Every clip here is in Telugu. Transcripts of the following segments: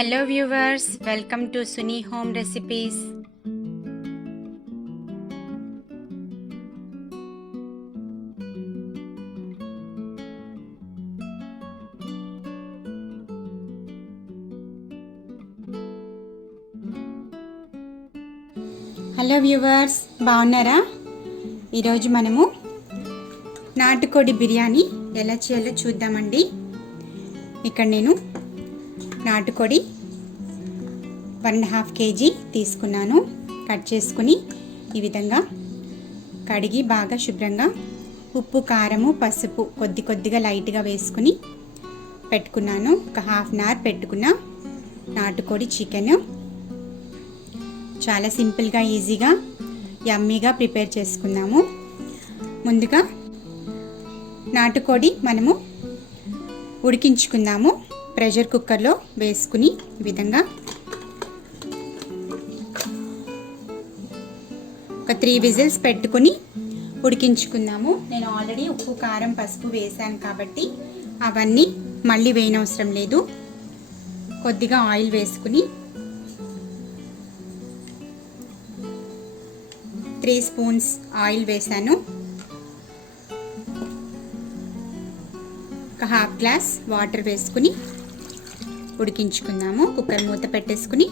Hello viewers, welcome to Suni home recipes. Hello viewers, బాగున్నారా? ఈరోజు మనము నాటుకోడి బిర్యానీ ఎలా చేయాలో చూద్దామండి. ఇక్కడ నేను నాటుకోడి 1.5 kg తీసుకున్నాను. కట్ చేసుకుని ఈ విధంగా కడిగి బాగా శుభ్రంగా ఉప్పు, కారము, పసుపు కొద్దిగా లైట్గా వేసుకుని పెట్టుకున్నాను. ఒక 1/2 అవర్ పెట్టుకున్న నాటుకోడి చికెన్ చాలా సింపుల్గా, ఈజీగా, యమ్మీగా ప్రిపేర్ చేసుకుందాము. ముందుగా నాటుకోడి మనము ఉడికించుకుందాము. ప్రెషర్ కుక్కర్లో వేసుకుని ఈ విధంగా ఒక 3 విజిల్స్ పెట్టుకుని ఉడికించుకుందాము. నేను ఆల్రెడీ ఉప్పు, కారం, పసుపు వేసాను కాబట్టి అవన్నీ మళ్ళీ వేయనవసరం లేదు. కొద్దిగా ఆయిల్ వేసుకుని 3 స్పూన్స్ ఆయిల్ వేసాను. ఒక 1/2 గ్లాస్ వాటర్ వేసుకుని ఉడికించుకుందాము. కుక్కర్ మూత పెట్టేసుకుని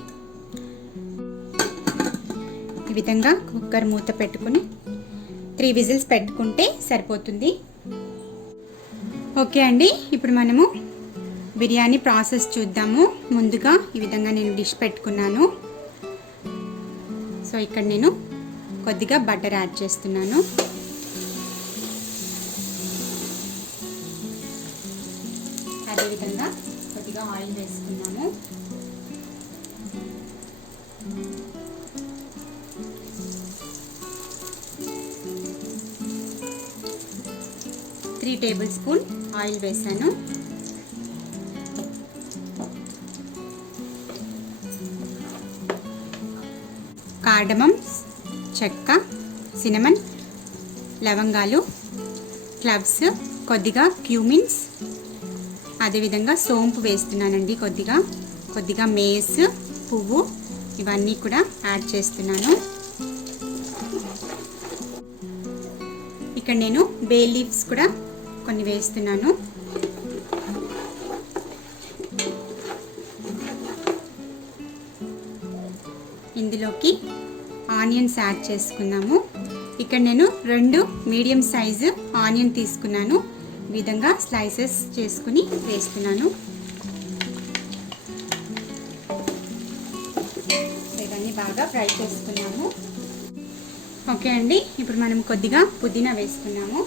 ఈ విధంగా కుక్కర్ మూత పెట్టుకుని 3 విజిల్స్ పెట్టుకుంటే సరిపోతుంది. ఓకే అండి, ఇప్పుడు మనము బిర్యానీ ప్రాసెస్ చూద్దాము. ముందుగా ఈ విధంగా నేను డిష్ పెట్టుకున్నాను. సో ఇక్కడ నేను కొద్దిగా బటర్ యాడ్ చేస్తున్నాను. అదేవిధంగా కొద్దిగా ఆయిల్ వేసుకున్నాము. త్రీ టేబుల్ స్పూన్ ఆయిల్ వేసాను. కార్డమం, చెక్క, సినమన్, లవంగాలు, క్లవ్స్, కొద్దిగా క్యూమిన్స్, అదేవిధంగా సోంపు వేస్తున్నానండి. కొద్దిగా మేస్, పువ్వు, ఇవన్నీ కూడా యాడ్ చేస్తున్నాను. ఇక్కడ నేను బే లీవ్స్ కూడా కొన్ని వేస్తున్నాను. ఇందులోకి ఆనియన్స్ యాడ్ చేసుకున్నాము. ఇక్కడ నేను 2 మీడియం సైజు ఆనియన్ తీసుకున్నాను. ఈ విధంగా స్లైసెస్ చేసుకుని వేస్తున్నాను. ఇవన్నీ బాగా ఫ్రై చేసుకున్నాము. ఓకే అండి, ఇప్పుడు మనం కొద్దిగా పుదీనా వేసుకున్నాము.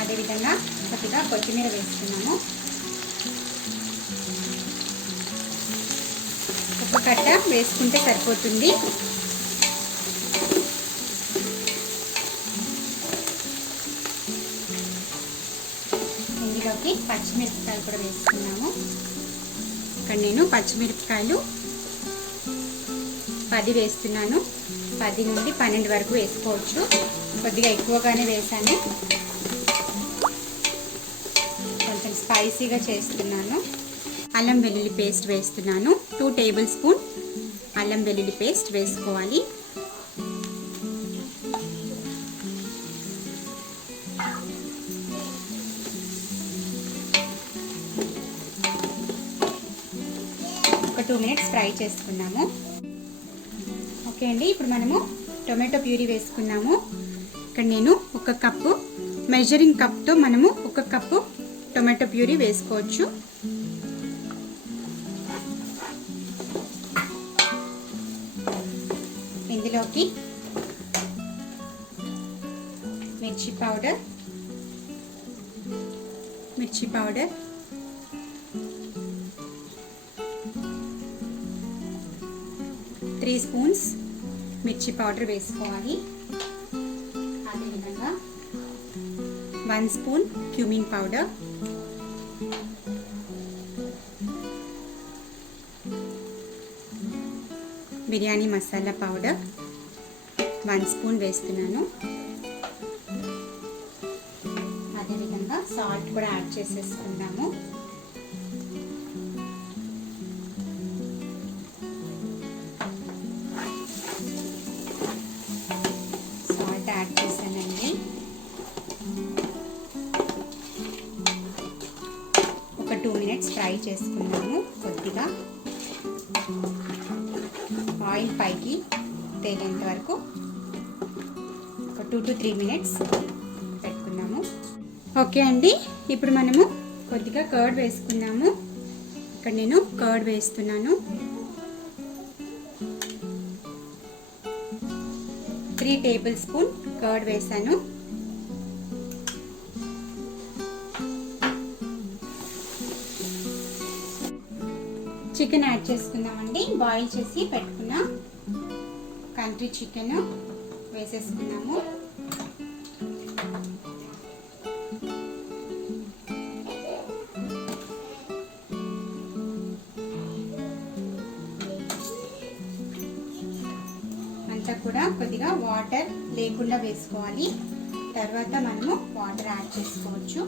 అదేవిధంగా కొద్దిగా కొత్తిమీర వేసుకున్నాము. ఒక కట్ట వేసుకుంటే సరిపోతుంది. ఇందులోకి పచ్చిమిరపకాయలు కూడా వేసుకున్నాము. ఇక్కడ నేను పచ్చిమిరపకాయలు 10 వేస్తున్నాను. 10 నుండి 12 వరకు వేసుకోవచ్చు. కొద్దిగా ఎక్కువగానే వేసాను, కొంచెం స్పైసీగా చేస్తున్నాను. అల్లం వెల్లుల్లి పేస్ట్ వేస్తున్నాను. 2 టేబుల్ స్పూన్ అల్లం వెల్లుల్లి పేస్ట్ వేసుకోవాలి. ఒక 2 మినిట్స్ ఫ్రై చేసుకున్నాము. ఓకే అండి, ఇప్పుడు మనము టొమాటో ప్యూరీ వేసుకున్నాము. ఇక్కడ నేను 1 కప్పు మెజరింగ్ కప్తో మనము 1 కప్పు టొమాటో ప్యూరీ వేసుకోవచ్చు. ఇందులోకి మిర్చి పౌడర్, 3 స్పూన్స్ మిర్చి పౌడర్ వేసుకోవాలి. అదేవిధంగా 1 spoon cumin powder, biryani masala powder 1 spoon వేస్తున్నాను. సాల్ట్ కూడా యాడ్ చేసేసుకుందాము. సాల్ట్ యాడ్ చేశానండి. ఒక 2 మినిట్స్ ఫ్రై చేసుకున్నాము. కొద్దిగా ఆయిల్ పైకి తేలేంత వరకు ఒక 2 to 3 మినిట్స్ పెట్టుకున్నాము. ఓకే అండి, ఇప్పుడు మనము కొద్దిగా కర్డ్ వేసుకున్నాము. ఇక్కడ నేను కర్డ్ వేస్తున్నాను. 3 టేబుల్ స్పూన్ కర్డ్ వేసాను. చికెన్ యాడ్ చేసుకుందామండి. బాయిల్ చేసి పెట్టుకున్న కంట్రీ చికెన్ వేసేసుకున్నాము. అంతా కూడా కొద్దిగా వాటర్ లేకుండా వేసుకోవాలి. తర్వాత మనము వాటర్ యాడ్ చేసుకోవచ్చు.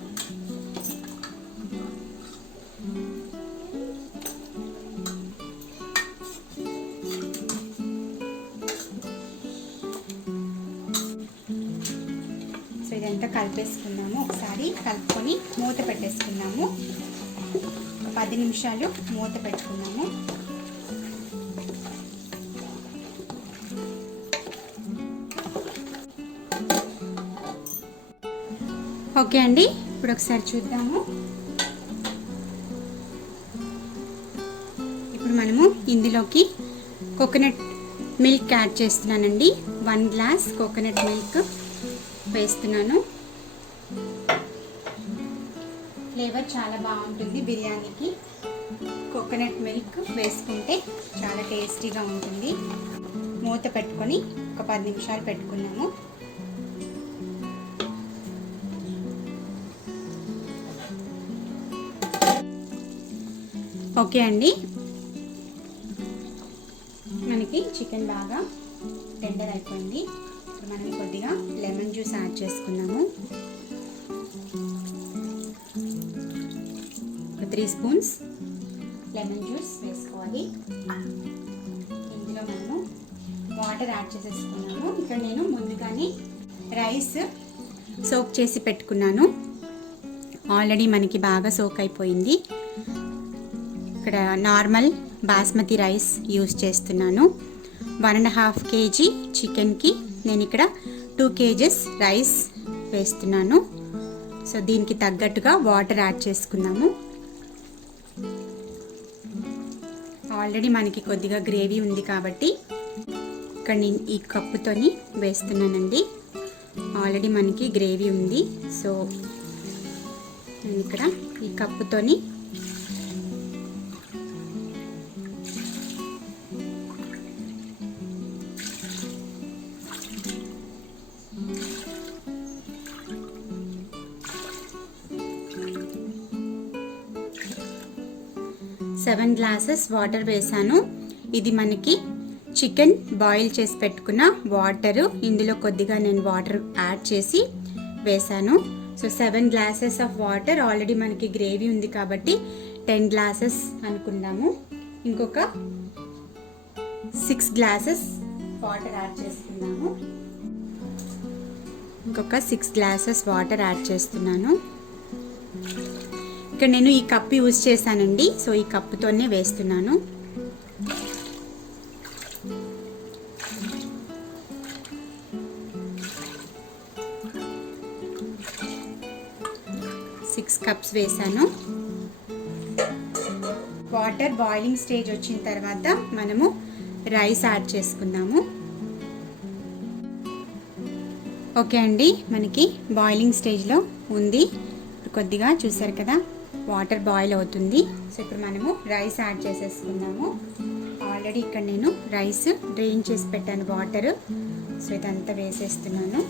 సో ఇదంతా కలిపేసుకున్నాము. ఒకసారి కలుపుకొని మూత పెట్టేసుకున్నాము. 10 నిమిషాలు మూత పెట్టుకున్నాము. ఓకే అండి, ఇప్పుడు ఒకసారి చూద్దాము. ఇప్పుడు మనము ఇందులోకి కోకోనట్ మిల్క్ యాడ్ చేస్తున్నానండి. 1 గ్లాస్ కోకోనట్ మిల్క్ వేస్తున్నాను. ఫ్లేవర్ చాలా బాగుంటుంది బిర్యానీకి. కోకోనట్ మిల్క్ వేసుకుంటే చాలా టేస్టీగా ఉంటుంది. మూత పెట్టుకొని ఒక 10 నిమిషాలు పెట్టుకున్నాము. ఓకే అండి, మనకి చికెన్ బాగా టెండర్ అయిపోయింది. ఇప్పుడు మనం కొద్దిగా లెమన్ జ్యూస్ యాడ్ చేసుకున్నాము. ఒక 3 స్పూన్స్ లెమన్ జ్యూస్ వేసుకోవాలి. ఇందులో మనము వాటర్ యాడ్ చేసేసుకున్నాము. ఇక్కడ నేను ముందుగానే రైస్ సోక్ చేసి పెట్టుకున్నాను. ఆల్రెడీ మనకి బాగా సోక్ అయిపోయింది. ఇక్కడ నార్మల్ బాస్మతి రైస్ యూస్ చేస్తున్నాను. 1.5 kg చికెన్కి నేను ఇక్కడ 2 kgs రైస్ వేస్తున్నాను. సో దీనికి తగ్గట్టుగా వాటర్ యాడ్ చేసుకున్నాము. ఆల్రెడీ మనకి కొద్దిగా గ్రేవీ ఉంది కాబట్టి ఇక్కడ నేను ఈ కప్పుతోని వేస్తున్నానండి. ఆల్రెడీ మనకి గ్రేవీ ఉంది. సో నేను ఇక్కడ ఈ కప్పుతోని సెవెన్ గ్లాసెస్ వాటర్ వేసాను. ఇది మనకి చికెన్ బాయిల్ చేసి పెట్టుకున్న వాటరు. ఇందులో కొద్దిగా నేను వాటర్ యాడ్ చేసి వేసాను. So 7 glasses of water. Already మనకి గ్రేవీ ఉంది కాబట్టి 10 గ్లాసెస్ అనుకుందాము. ఇంకొక 6 గ్లాసెస్ వాటర్ యాడ్ చేసుకున్నాము. ఇంకొక 6 గ్లాసెస్ వాటర్ యాడ్ చేస్తున్నాను. ఇక్కడ నేను ఈ కప్ యూజ్ చేశానండి. సో ఈ కప్పుతోనే వేస్తున్నాను. సిక్స్ కప్స్ వేసాను. వాటర్ బాయిలింగ్ స్టేజ్ వచ్చిన తర్వాత మనము రైస్ యాడ్ చేసుకుందాము. ఓకే అండి, మనకి బాయిలింగ్ స్టేజ్లో ఉంది. ఇప్పుడు కొద్దిగా చూసారు కదా వాటర్ బాయిల్ అవుతుంది. సో ఇప్పుడు మనము రైస్ యాడ్ చేసేసుకుందాము. ఆల్రెడీ ఇక్కడ నేను రైస్ డ్రైన్ చేసి పెట్టాను వాటర్. సో ఇదంతా వేసేస్తున్నాను.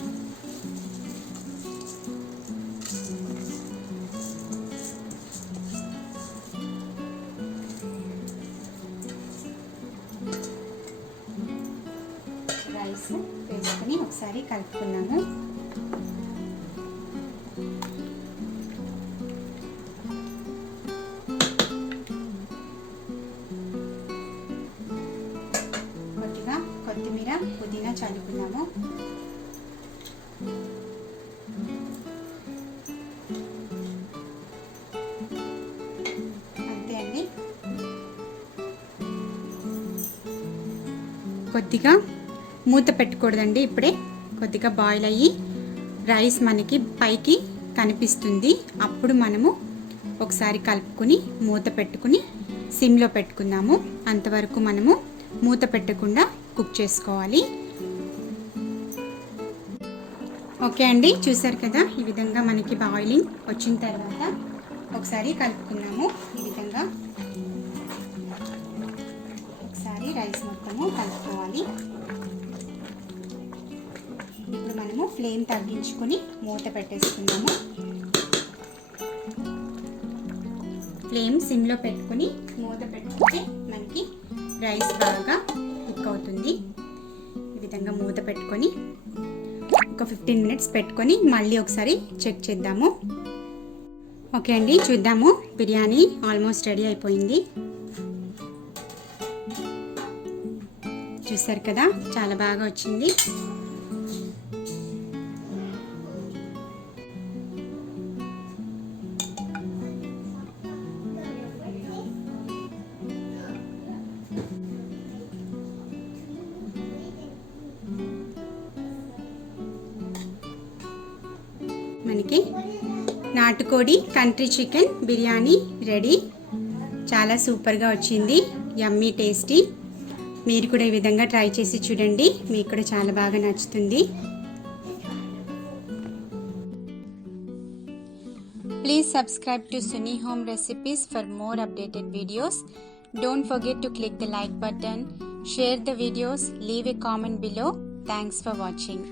రైస్ వేసుకుని ఒకసారి కలుపుకున్నాము. పైన చల్లుకున్నాము. అంతే అండి. కొద్దిగా మూత పెట్టకూడదండి. ఇప్పుడే కొద్దిగా బాయిల్ అయ్యి రైస్ మనకి పైకి కనిపిస్తుంది. అప్పుడు మనము ఒకసారి కలుపుకొని మూత పెట్టుకుని సిమ్లో పెట్టుకుందాము. అంతవరకు మనము మూత పెట్టకుండా కుక్ చేసుకోవాలి. ఓకే అండి, చూసారు కదా, ఈ విధంగా మనకి బాయిలింగ్ వచ్చిన తర్వాత ఒకసారి కలుపుకున్నాము. ఈ విధంగా ఒకసారి రైస్ మొత్తము కలుపుకోవాలి. ఇప్పుడు మనము ఫ్లేమ్ తగ్గించుకొని మూత పెట్టేసుకుందాము. ఫ్లేమ్ సిమ్లో పెట్టుకుని మూత పెట్టుకుంటే మనకి రైస్ బాగా కుక్ అవుతుంది. ఈ విధంగా మూత పెట్టుకొని ఒక 15 మినిట్స్ పెట్టుకొని మళ్ళీ ఒకసారి చెక్ చేద్దాము. ఓకే అండి, చూద్దాము. బిర్యానీ ఆల్మోస్ట్ రెడీ అయిపోయింది. చూసారు కదా, చాలా బాగా వచ్చింది. మనకి నాటుకోడి కంట్రీ చికెన్ బిర్యానీ రెడీ. చాలా సూపర్గా వచ్చింది, యమ్మీ టేస్టీ. మీరు కూడా ఈ విధంగా ట్రై చేసి చూడండి, మీకు కూడా చాలా బాగా నచ్చుతుంది. Please subscribe to Suni home recipes for more updated videos. Don't forget to click the like button, share the videos, leave a comment below. Thanks for watching.